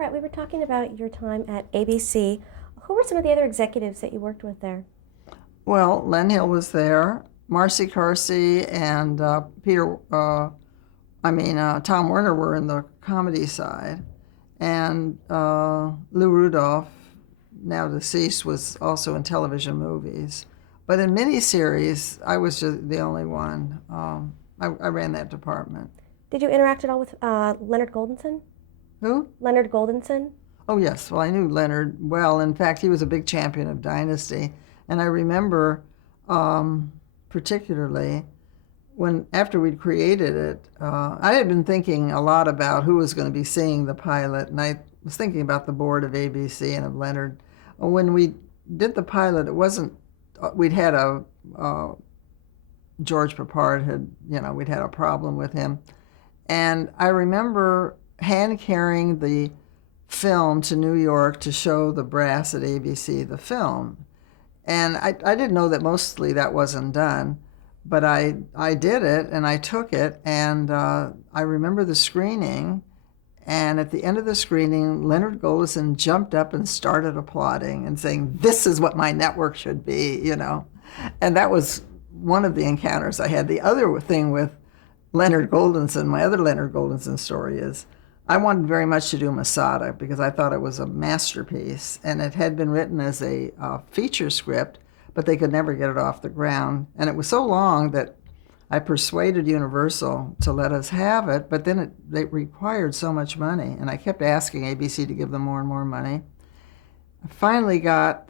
All right, we were talking about your time at ABC. Who were some of the other executives that you worked with there? Well, Len Hill was there, Marcy Carsey and Tom Werner were in the comedy side, and Lou Rudolph, now deceased, was also in television movies. But in miniseries, I was just the only one. I ran that department. Did you interact at all with Leonard Goldenson? Who? Leonard Goldenson? Oh, yes. Well, I knew Leonard well. In fact, he was a big champion of Dynasty. And I remember um, particularly when, after we'd created it, I had been thinking a lot about who was going to be seeing the pilot. And I was thinking about the board of ABC and of Leonard. When we did the pilot, it wasn't, we'd had uh, George Papard we'd had a problem with him. And I remember hand carrying the film to New York to show the brass at ABC the film. And I didn't know that mostly that wasn't done, but I did it and I took it. And I remember the screening. And at the end of the screening, Leonard Golison jumped up and started applauding and saying, "This is what my network should be." And that was one of the encounters I had. The other thing with Leonard Goldenson, my other Leonard Goldenson story is I wanted very much to do Masada because I thought it was a masterpiece, and it had been written as a feature script, but they could never get it off the ground. And it was so long that I persuaded Universal to let us have it, but then it required so much money, and I kept asking ABC to give them more and more money. I finally got,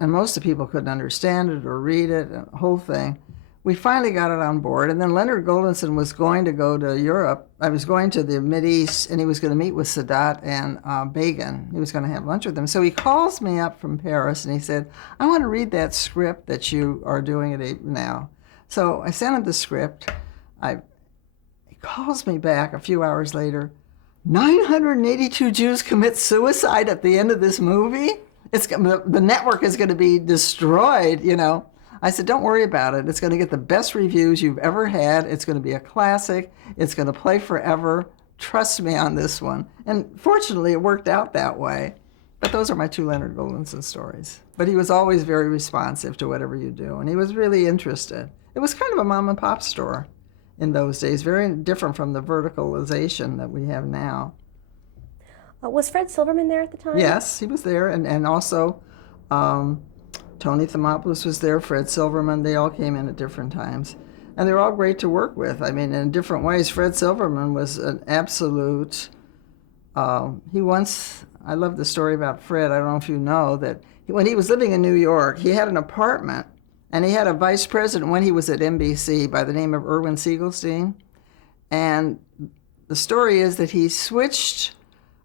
and most of the people couldn't understand it or read it, the whole thing. We finally got it on board, and then Leonard Goldenson was going to go to Europe. I was going to the Mideast, and he was going to meet with Sadat and Begin. He was going to have lunch with them. So he calls me up from Paris, and he said, "I want to read that script that you are doing now." So I sent him the script. He calls me back a few hours later. 982 Jews commit suicide at the end of this movie? The network is going to be destroyed. I said, "Don't worry about it. It's going to get the best reviews you've ever had. It's going to be a classic. It's going to play forever. Trust me on this one." And fortunately, it worked out that way. But those are my two Leonard Goldenson stories. But he was always very responsive to whatever you do, and he was really interested. It was kind of a mom and pop store in those days, very different from the verticalization that we have now. Was Fred Silverman there at the time? Yes, he was there, and also um, Tony Thermopoulos was there, Fred Silverman. They all came in at different times. And they were all great to work with. I mean, in different ways. Fred Silverman was an absolute, I love the story about Fred. I don't know if you know that when he was living in New York, he had an apartment, and he had a vice president when he was at NBC by the name of Irwin Siegelstein. And the story is that he switched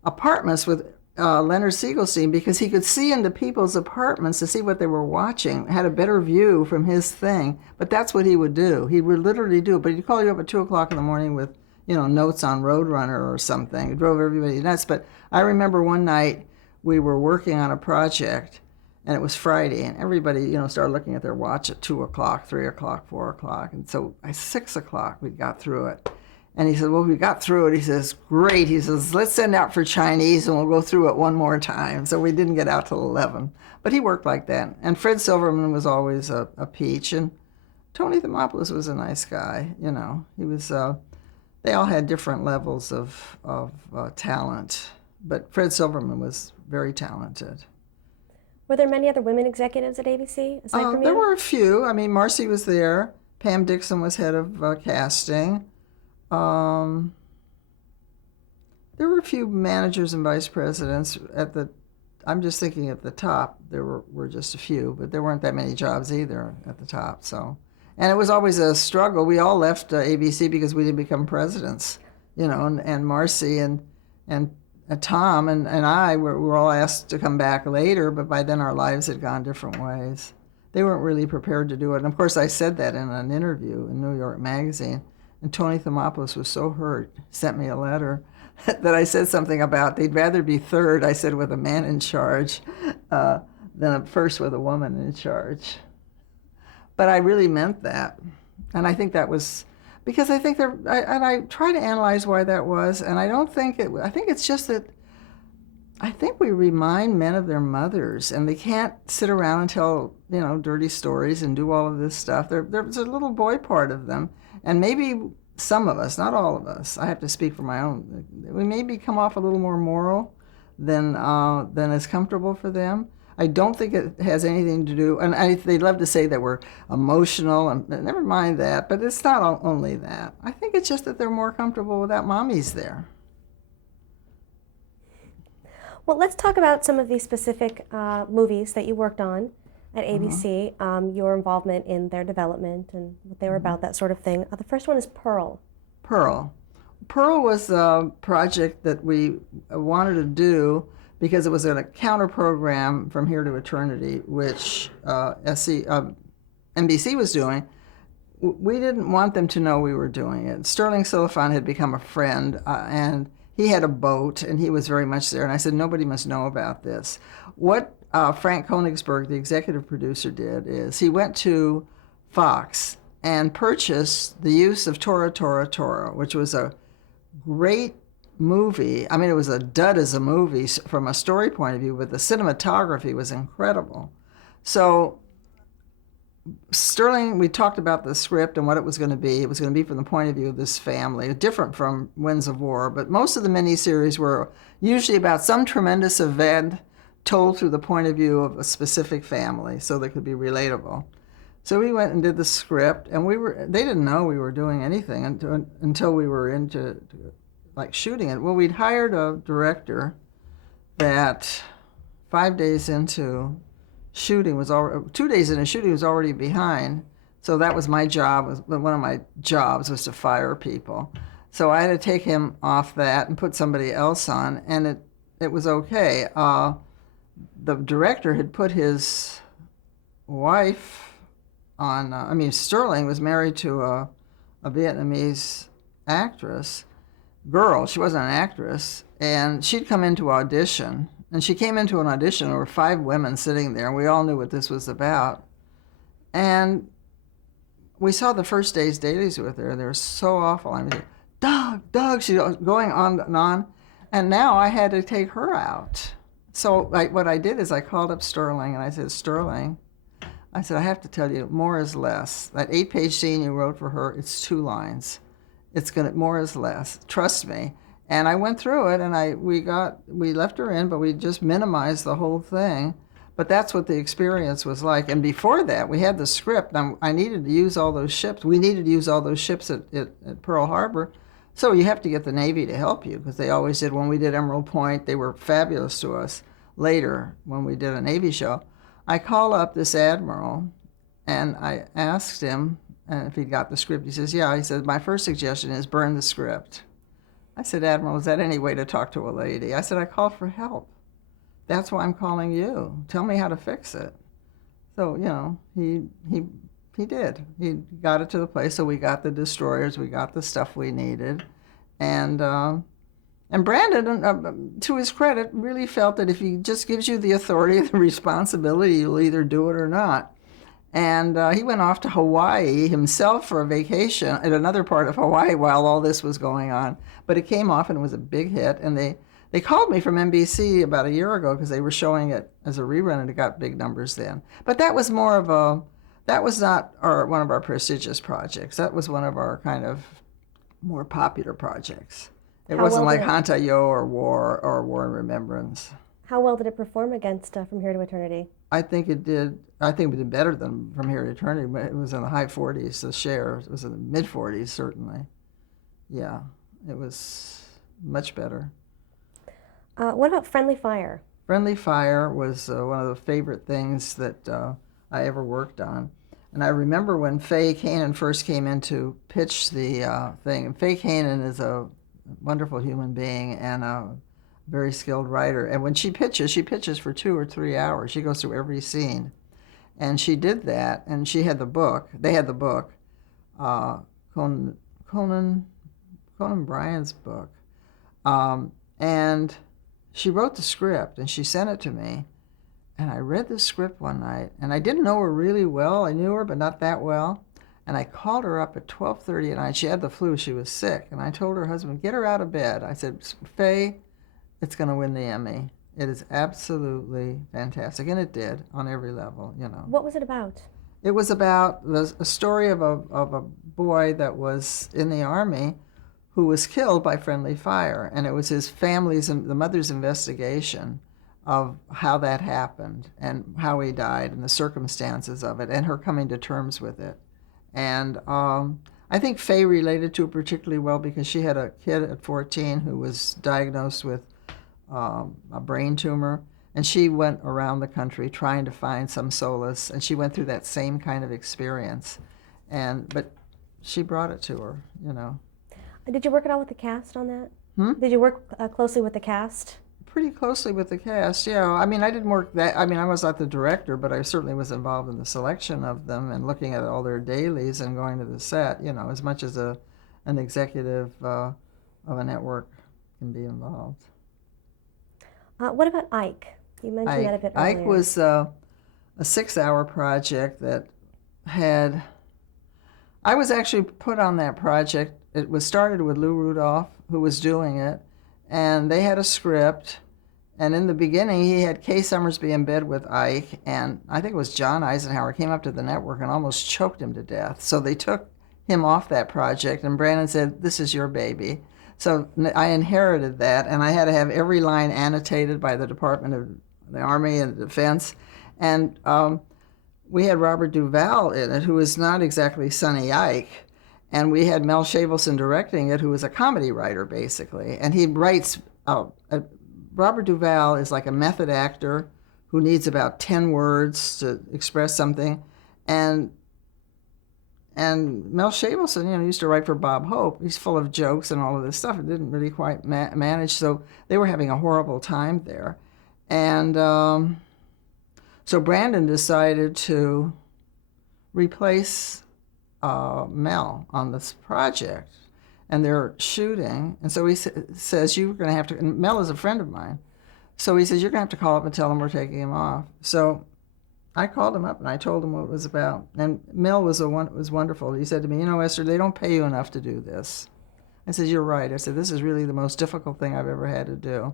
apartments with Leonard Siegelstein because he could see into people's apartments to see what they were watching, had a better view from his thing. But that's what he would do. He would literally do it. But he'd call you up at 2 o'clock in the morning with, notes on Roadrunner or something. It drove everybody nuts. But I remember one night we were working on a project, and it was Friday, and everybody, started looking at their watch at 2 o'clock, 3 o'clock, 4 o'clock. And so at 6 o'clock, we got through it. And he said, "Well, we got through it." He says, "Great." He says, "Let's send out for Chinese and we'll go through it one more time." So we didn't get out till 11. But he worked like that. And Fred Silverman was always a peach. And Tony Thermopoulos was a nice guy. He was, they all had different levels of talent. But Fred Silverman was very talented. Were there many other women executives at ABC aside from There you? were a few. I mean, Marcy was there. Pam Dixon was head of casting. Um, there were a few managers and vice presidents I'm just thinking at the top, there were just a few, but there weren't that many jobs either at the top. So, and it was always a struggle. We all left ABC because we didn't become presidents, and Marcy and Tom and I were all asked to come back later, but by then our lives had gone different ways. They weren't really prepared to do it. And of course, I said that in an interview in New York Magazine. And Tony Thermopoulos was so hurt, sent me a letter that I said something about they'd rather be third, I said, with a man in charge than first with a woman in charge. But I really meant that. And I think that was because I think and I try to analyze why that was, and I don't think I think it's just that I think we remind men of their mothers, and they can't sit around and tell, dirty stories and do all of this stuff. There's a little boy part of them, and maybe some of us, not all of us, I have to speak for my own, we maybe come off a little more moral than is comfortable for them. I don't think it has anything to do, and they love to say that we're emotional, and never mind that, but it's not only that. I think it's just that they're more comfortable without mommies there. Well, let's talk about some of these specific movies that you worked on at ABC, your involvement in their development and what they were about, that sort of thing. The first one is Pearl. Pearl. Pearl was a project that we wanted to do because it was a counter program from Here to Eternity, which NBC was doing. We didn't want them to know we were doing it. Sterling Silliphant had become a friend, and he had a boat, and he was very much there. And I said, nobody must know about this. What Frank Konigsberg, the executive producer, did is he went to Fox and purchased the use of Tora, Tora, Tora, which was a great movie. I mean, it was a dud as a movie from a story point of view, but the cinematography was incredible. So Sterling, we talked about the script and what it was going to be. It was going to be from the point of view of this family, different from Winds of War, but most of the miniseries were usually about some tremendous event told through the point of view of a specific family, so they could be relatable. So we went and did the script, and they didn't know we were doing anything until we were into like shooting it. Well, we'd hired a director that 5 days into shooting was already 2 days into shooting was already behind. So that was my job. One of my jobs was to fire people. So I had to take him off that and put somebody else on, and it was okay. The director had put his wife on. Sterling was married to a Vietnamese actress, girl. She wasn't an actress, and she'd come into audition. And she came into an audition. There were 5 women sitting there, and we all knew what this was about. And we saw the first day's dailies with her. They were so awful. Doug, she's going on and on. And now I had to take her out. So what I did is I called up Sterling, and I said, Sterling, I said, I have to tell you, more is less. That 8-page scene you wrote for her, it's 2 lines. More is less. Trust me. And I went through it, and we left her in, but we just minimized the whole thing. But that's what the experience was like. And before that, we had the script. I needed to use all those ships. We needed to use all those ships at Pearl Harbor. So you have to get the Navy to help you, because they always did. When we did Emerald Point, they were fabulous to us. Later, when we did a Navy show, I called up this admiral, and I asked him if he'd got the script. He says, yeah. He said, my first suggestion is burn the script. I said, Admiral, is that any way to talk to a lady? I said, I called for help. That's why I'm calling you. Tell me how to fix it. So, he did. He got it to the place. So we got the destroyers, we got the stuff we needed. And Brandon, to his credit, really felt that if he just gives you the authority and the responsibility, you'll either do it or not. And he went off to Hawaii himself for a vacation at another part of Hawaii while all this was going on. But it came off, and it was a big hit. And they called me from NBC about a year ago because they were showing it as a rerun, and it got big numbers then. But that was that was not one of our prestigious projects. That was one of our kind of more popular projects. It wasn't like Hanta Yo or War and Remembrance. How well did it perform against From Here to Eternity? I think it did. I think we did better than From Here to Eternity. But it was in the high 40s. The share it was in the mid 40s, certainly. Yeah, it was much better. What about Friendly Fire? Friendly Fire was one of the favorite things that I ever worked on. And I remember when Faye Kanan first came in to pitch the thing. And Faye Kanan is a wonderful human being and a very skilled writer. And when she pitches for 2 or 3 hours. She goes through every scene. And she did that, and she had the book. They had the book, Conan Bryan's book. And she wrote the script, and she sent it to me. And I read the script one night, and I didn't know her really well. I knew her, but not that well. And I called her up at 12:30 at night. She had the flu. She was sick. And I told her husband, get her out of bed. I said, Faye, it's going to win the Emmy. It is absolutely fantastic, and it did on every level, you know. What was it about? It was about a story of a boy that was in the Army who was killed by friendly fire, and it was his family's and the mother's investigation of how that happened and how he died and the circumstances of it and her coming to terms with it. And I think Faye related to it particularly well because she had a kid at 14 who was diagnosed with a brain tumor, and she went around the country trying to find some solace, and she went through that same kind of experience, but she brought it to her, you know. Did you work at all with the cast on that? Hmm? Did you work closely with the cast? Pretty closely with the cast, yeah. I mean, I didn't work that. I mean, I was not the director, but I certainly was involved in the selection of them and looking at all their dailies and going to the set. You know, as much as an executive of a network can be involved. What about Ike? You mentioned that a bit earlier. Ike was a 6-hour project that had. I was actually put on that project. It was started with Lou Rudolph, who was doing it, and they had a script. And in the beginning, he had Kay Summersby in bed with Ike, and I think it was John Eisenhower came up to the network and almost choked him to death. So they took him off that project, and Brandon said, "This is your baby." So I inherited that, and I had to have every line annotated by the Department of the Army and Defense. And we had Robert Duvall in it, who was not exactly Sonny Ike. And we had Mel Shavelson directing it, who was a comedy writer, basically. And he writes, Robert Duvall is like a method actor who needs about 10 words to express something. And Mel Shavelson, you know, used to write for Bob Hope. He's full of jokes and all of this stuff. It didn't really quite manage, so they were having a horrible time there. And so Brandon decided to replace Mel on this project, and they're shooting. And so he says, "You're going to have to," and Mel is a friend of mine. So he says, "You're going to have to call up and tell them we're taking him off." So I called him up and I told him what it was about. And Mel was wonderful. He said to me, "You know, Esther, they don't pay you enough to do this." I said, "You're right." I said, "This is really the most difficult thing I've ever had to do."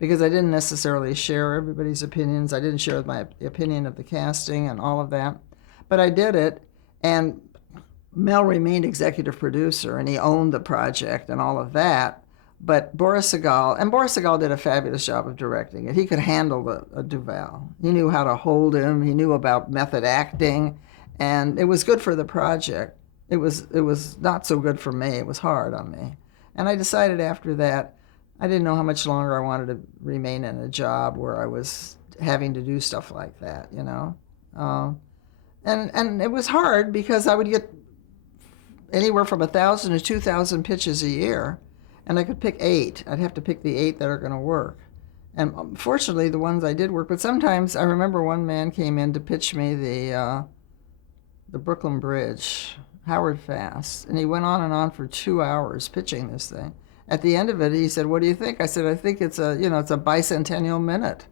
Because I didn't necessarily share everybody's opinions. I didn't share my opinion of the casting and all of that. But I did it, and Mel remained executive producer, and he owned the project and all of that. But Boris Sagal did a fabulous job of directing it. He could handle a Duvall. He knew how to hold him. He knew about method acting, and it was good for the project. It was not so good for me. It was hard on me. And I decided after that, I didn't know how much longer I wanted to remain in a job where I was having to do stuff like that, you know. And it was hard because I would get anywhere from 1,000 to 2,000 pitches a year, and I could pick 8. I'd have to pick the 8 that are going to work. And fortunately, the ones I did work. But sometimes I remember one man came in to pitch me the Brooklyn Bridge, Howard Fast, and he went on and on for 2 hours pitching this thing. At the end of it, he said, "What do you think?" I said, "I think it's a bicentennial minute.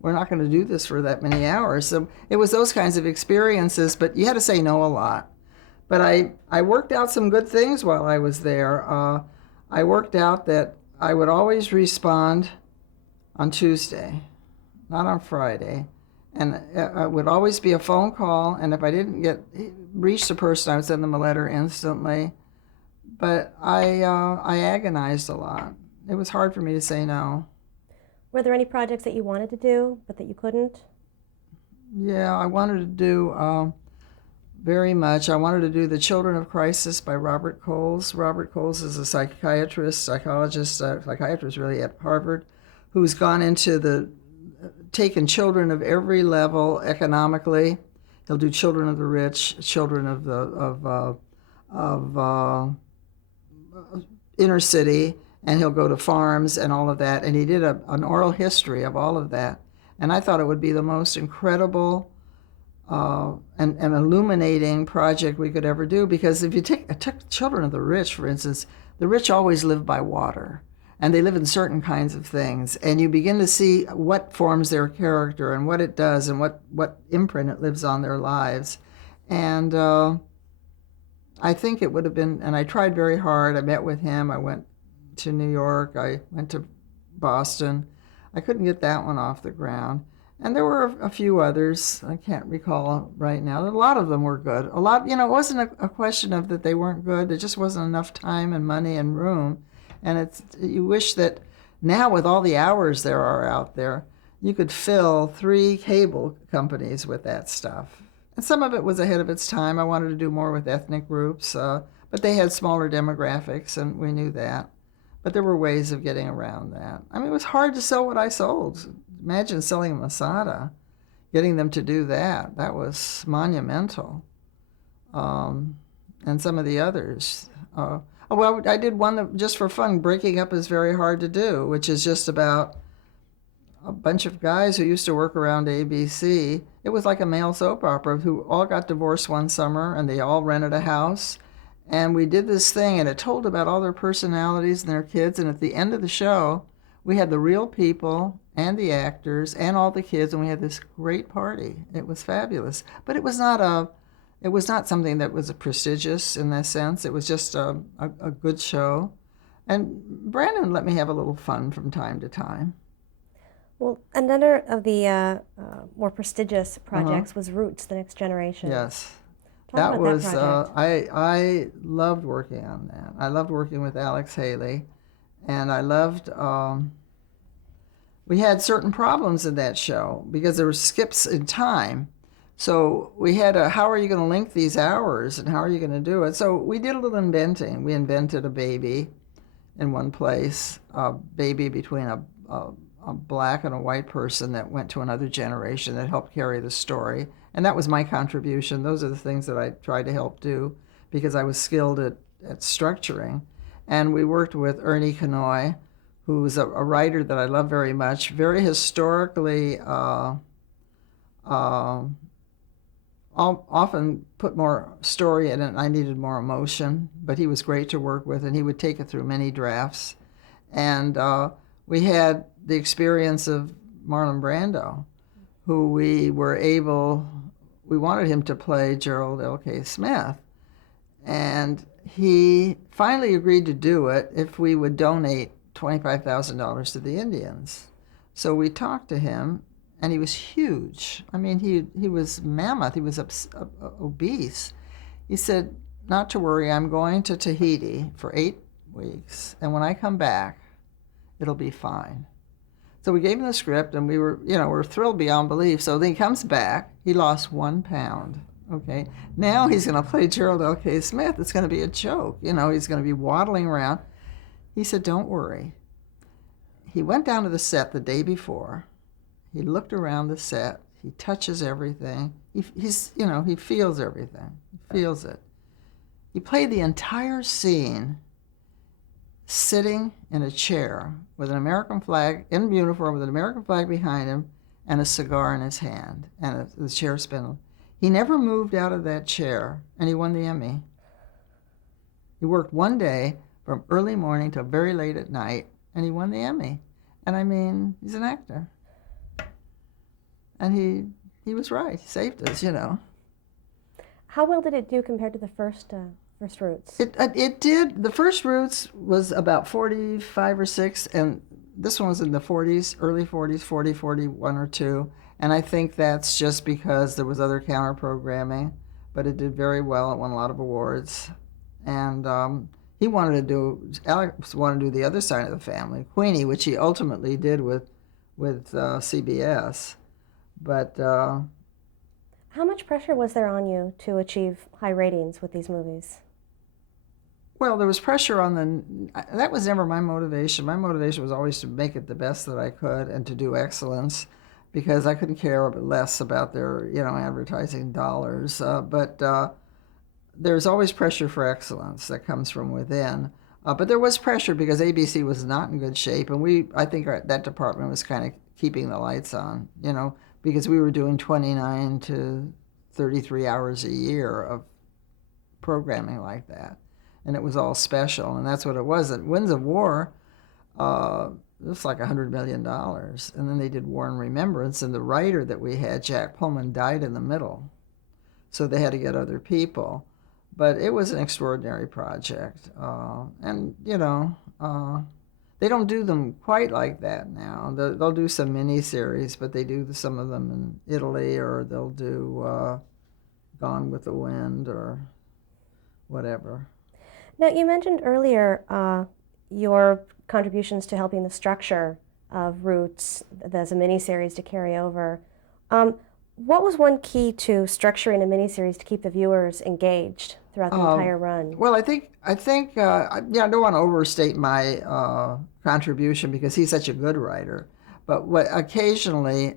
We're not going to do this for that many hours." So it was those kinds of experiences, but you had to say no a lot. But I worked out some good things while I was there. I worked out that I would always respond on Tuesday, not on Friday. And it would always be a phone call, and if I didn't reach the person, I would send them a letter instantly. But I agonized a lot. It was hard for me to say no. Were there any projects that you wanted to do, but that you couldn't? Yeah, I wanted to do very much. I wanted to do The Children of Crisis by Robert Coles. Robert Coles is a psychiatrist really at Harvard, who's gone into taken children of every level economically. He'll do children of the rich, children of inner city, and he'll go to farms and all of that. And he did an oral history of all of that. And I thought it would be the most incredible and illuminating project we could ever do, because if you take children of the rich, for instance, the rich always live by water, and they live in certain kinds of things, and you begin to see what forms their character and what it does and what imprint it lives on their lives. And I think it would have been, and I tried very hard. I met with him. I went to New York. I went to Boston. I couldn't get that one off the ground. And there were a few others. I can't recall right now. A lot of them were good. A lot, it wasn't a question of that they weren't good. There just wasn't enough time and money and room. And you wish that now with all the hours there are out there, you could fill 3 cable companies with that stuff. And some of it was ahead of its time. I wanted to do more with ethnic groups, but they had smaller demographics, and we knew that. But there were ways of getting around that. I mean, it was hard to sell what I sold. Imagine selling Masada, getting them to do that. That was monumental. And some of the others. Well, I did one that, just for fun. Breaking Up is Very Hard to Do, which is just about a bunch of guys who used to work around ABC. It was like a male soap opera who all got divorced one summer and they all rented a house. And we did this thing and it told about all their personalities and their kids. And at the end of the show, we had the real people and the actors and all the kids, and we had this great party. It was fabulous. But it was not something that was prestigious in that sense. It was just a good show. And Brandon let me have a little fun from time to time. Well, another of the more prestigious projects was Roots, The Next Generation. Yes. Talk That about was, that project. I loved working on that. I loved working with Alex Haley, and I loved, we had certain problems in that show because there were skips in time. So we had how are you going to link these hours and how are you going to do it? So we did a little inventing. We invented a baby in one place, a baby between a black and a white person that went to another generation that helped carry the story. And that was my contribution. Those are the things that I tried to help do because I was skilled at structuring. And we worked with Ernie Kanoy, who's a writer that I love very much, very historically, often put more story in it. I needed more emotion, but he was great to work with, and he would take it through many drafts. And we had the experience of Marlon Brando, who we wanted him to play Gerald L.K. Smith. And he finally agreed to do it if we would donate $25,000 to the Indians. So we talked to him, and he was huge. I mean, he was mammoth. He was obese. He said, not to worry, I'm going to Tahiti for 8 weeks, and when I come back, it'll be fine. So we gave him the script, and we were thrilled beyond belief. So then he comes back. He lost 1 pound. Okay. Now he's going to play Gerald L.K. Smith. It's going to be a joke. He's going to be waddling around. He said, don't worry. He went down to the set the day before. He looked around the set. He touches everything. He feels everything. He feels it. He played the entire scene sitting in a chair with an American flag, in uniform with an American flag behind him and a cigar in his hand and the chair spindle. He never moved out of that chair, and he won the Emmy. He worked one day from early morning till very late at night, and he won the Emmy. And I mean, he's an actor. And he was right. He saved us, How well did it do compared to the first Roots? It did. The first Roots was about 45 or 6, and this one was in the 40s, early 40s, 40, 41 or 2. And I think that's just because there was other counter programming, but it did very well. It won a lot of awards. And Alex wanted to do the other side of the family, Queenie, which he ultimately did with CBS. But how much pressure was there on you to achieve high ratings with these movies? Well, there was pressure that was never my motivation. My motivation was always to make it the best that I could and to do excellence, because I couldn't care less about their, advertising dollars. But there's always pressure for excellence that comes from within. But there was pressure because ABC was not in good shape, and I think that department was kind of keeping the lights on, because we were doing 29 to 33 hours a year of programming like that. And it was all special, and that's what it was. At Winds of War, it was like $100 million. And then they did War and Remembrance, and the writer that we had, Jack Pullman, died in the middle. So they had to get other people. But it was an extraordinary project. They They don't do them quite like that now. They'll do some mini-series, but they do some of them in Italy, or they'll do Gone with the Wind or whatever. Now, you mentioned earlier your contributions to helping the structure of Roots as a miniseries to carry over. What was one key to structuring a miniseries to keep the viewers engaged throughout the entire run? Well, I don't want to overstate my contribution because he's such a good writer. But what occasionally,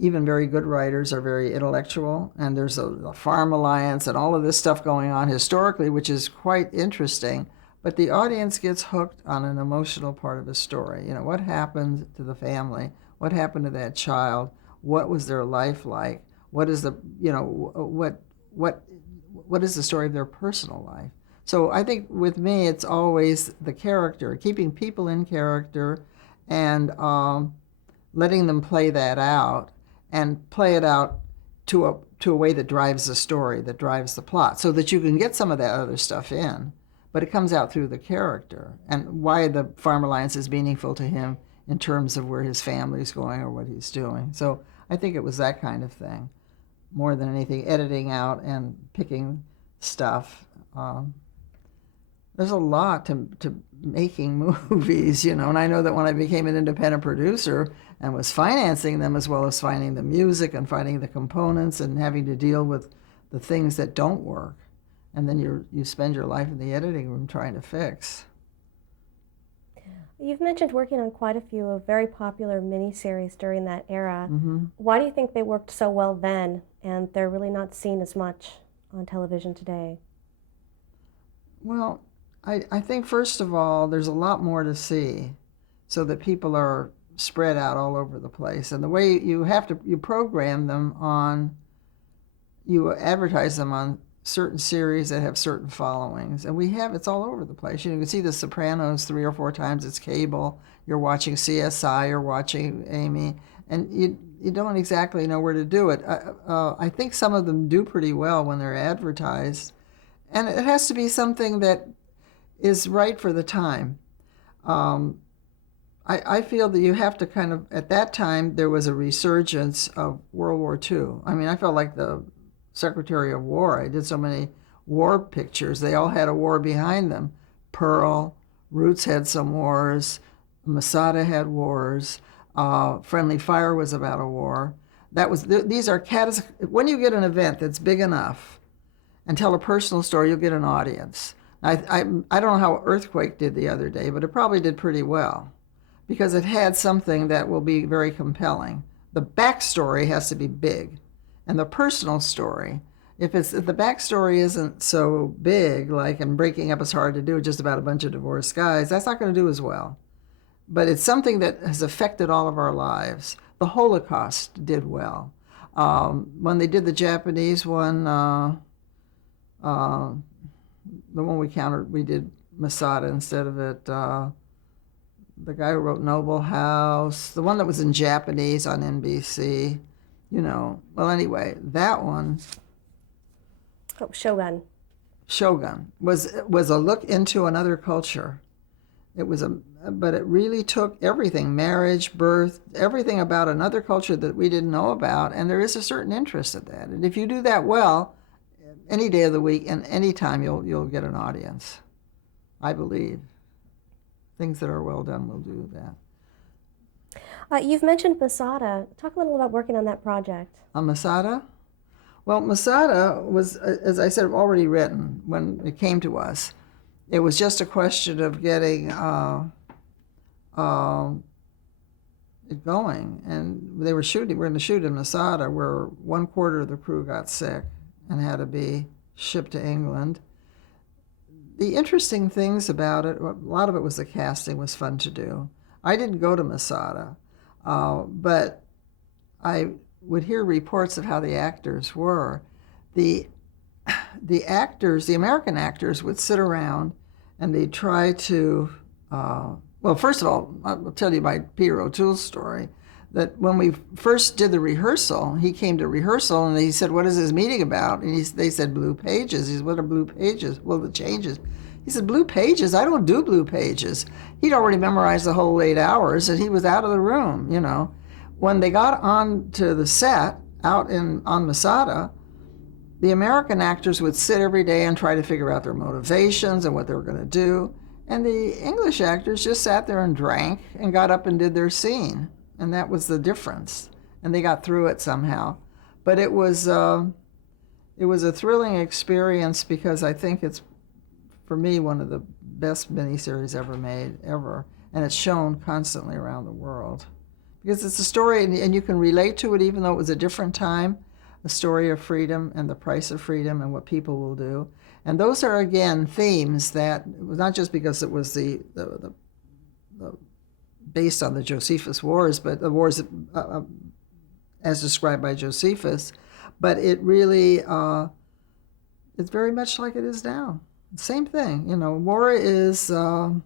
even very good writers are very intellectual, and there's a farm alliance and all of this stuff going on historically, which is quite interesting. But the audience gets hooked on an emotional part of a story. You know, what happened to the family? What happened to that child? What was their life like? What is the, you know, what is the story of their personal life? So I think with me, it's always the character, keeping people in character, and letting them play that out, and play it out to a way that drives the story, that drives the plot, so that you can get some of that other stuff in, but it comes out through the character and why the Farm Alliance is meaningful to him in terms of where his family's going or what he's doing. So I think it was that kind of thing, more than anything, editing out and picking stuff. There's a lot to making movies, you know, and I know that when I became an independent producer and was financing them, as well as finding the music and finding the components and having to deal with the things that don't work, and then you spend your life in the editing room trying to fix. You've mentioned working on quite a few very popular miniseries during that era. Mm-hmm. Why do you think they worked so well then, and they're really not seen as much on television today? Well, I think first of all, there's a lot more to see, so that people are spread out all over the place. And the way you program them on, you advertise them on certain series that have certain followings. And it's all over the place. You can see The Sopranos 3 or 4 times. It's cable. You're watching CSI, you're watching Amy, and you don't exactly know where to do it. I think some of them do pretty well when they're advertised. And it has to be something that is right for the time. I feel that you have to kind of, at that time, there was a resurgence of World War II. I mean, I felt like the Secretary of War. I did so many war pictures. They all had a war behind them. Pearl, Roots had some wars, Masada had wars, Friendly Fire was about a war. These are when you get an event that's big enough and tell a personal story, you'll get an audience. I don't know how Earthquake did the other day, but it probably did pretty well because it had something that will be very compelling. The backstory has to be big, and the personal story, if the backstory isn't so big, like in Breaking Up is hard to do, just about a bunch of divorced guys, that's not going to do as well. But it's something that has affected all of our lives. The Holocaust did well. When they did the Japanese one, the one we did Masada instead of it. The guy who wrote Noble House, the one that was in Japanese on NBC, you know. Well, anyway, that one. Oh, Shogun. Shogun was a look into another culture. But it really took everything, marriage, birth, everything about another culture that we didn't know about, and there is a certain interest in that. And if you do that well, any day of the week and any time, you'll get an audience. I believe things that are well done will do that. You've mentioned Masada. Talk a little about working on that project. On Masada? Well, Masada was, as I said, already written when it came to us. It was just a question of getting it going. And we're going to shoot in Masada, where 1/4 of the crew got sick and had to be shipped to England. The interesting things about it, a lot of it was the casting was fun to do. I didn't go to Masada, but I would hear reports of how the actors were. The actors, the American actors, would sit around and they'd try to, well, first of all, I'll tell you my Peter O'Toole's story, that when we first did the rehearsal, he came to rehearsal and he said, "What is this meeting about?" And they said, "Blue pages." He said, "What are blue pages?" "Well, the changes." He said, blue pages? I don't do blue pages. He'd already memorized the whole 8 hours, and he was out of the room, you know. When they got on to the set out on Masada, the American actors would sit every day and try to figure out their motivations and what they were going to do. And the English actors just sat there and drank and got up and did their scene. And that was the difference. And they got through it somehow. But it was a thrilling experience because I think it's, for me, one of the best miniseries ever made, ever. And it's shown constantly around the world. Because it's a story, and you can relate to it even though it was a different time, a story of freedom and the price of freedom and what people will do. And those are, again, themes that, not just because it was the based on the Josephus Wars, but the wars as described by Josephus, but it really, it's very much like it is now. Same thing, you know, war is, our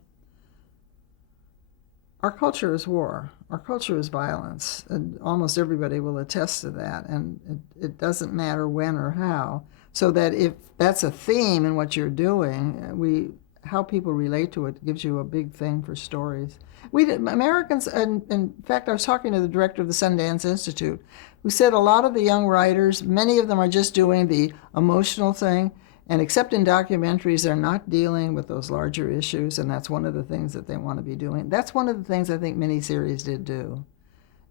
culture is war. Our culture is violence, and almost everybody will attest to that, and it doesn't matter when or how. So that if that's a theme in what you're doing, how people relate to it gives you a big thing for stories. Americans, and in fact, I was talking to the director of the Sundance Institute, who said a lot of the young writers, many of them are just doing the emotional thing, and except in documentaries, they're not dealing with those larger issues, and that's one of the things that they want to be doing. That's one of the things I think miniseries did do.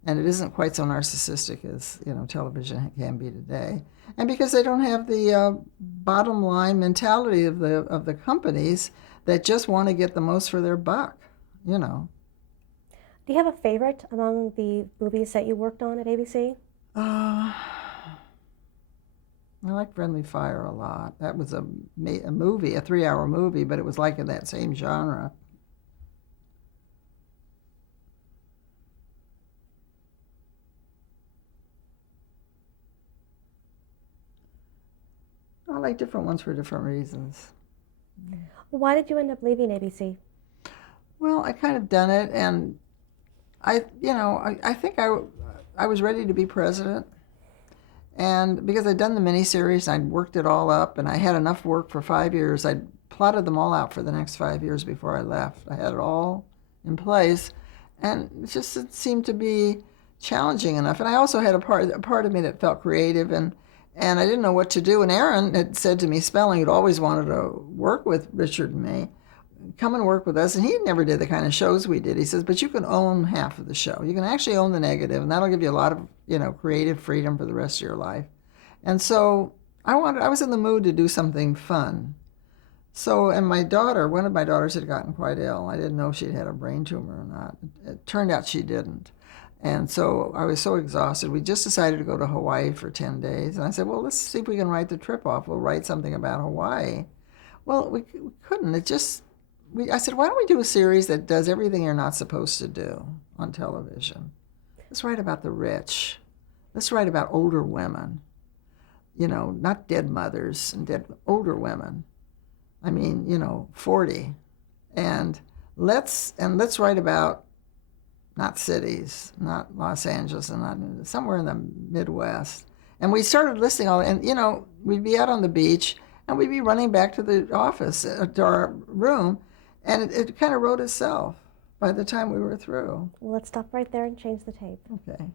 And it isn't quite so narcissistic as, you know, television can be today. And because they don't have the bottom line mentality of the companies that just want to get the most for their buck, you know. Do you have a favorite among the movies that you worked on at ABC? I like Friendly Fire a lot. That was a movie, a 3-hour movie, but it was like in that same genre. I like different ones for different reasons. Why did you end up leaving ABC? Well, I kind of done it, and I think I was ready to be president. And because I'd done the miniseries, I'd worked it all up, and I had enough work for 5 years. I'd plotted them all out for the next 5 years before I left. I had it all in place, and it seemed to be challenging enough. And I also had a part of me that felt creative, and I didn't know what to do. And Aaron had said to me, Spelling, who'd always wanted to work with Richard and me, come and work with us. And he never did the kind of shows we did. He says, but you can own half of the show. You can actually own the negative, and that'll give you a lot of, creative freedom for the rest of your life. And so I was in the mood to do something fun. So, and one of my daughters had gotten quite ill. I didn't know if she'd had a brain tumor or not. It turned out she didn't. And so I was so exhausted. We just decided to go to Hawaii for 10 days. And I said, well, let's see if we can write the trip off. We'll write something about Hawaii. Well, we couldn't. I said, why don't we do a series that does everything you're not supposed to do on television? Let's write about the rich. Let's write about older women. Not dead mothers and older women. I mean, 40. And let's write about not cities, not Los Angeles, and not somewhere in the Midwest. And we started listing all, and we'd be out on the beach, and we'd be running back to the office, to our room, and it kind of wrote itself by the time we were through. Well, let's stop right there and change the tape. Okay.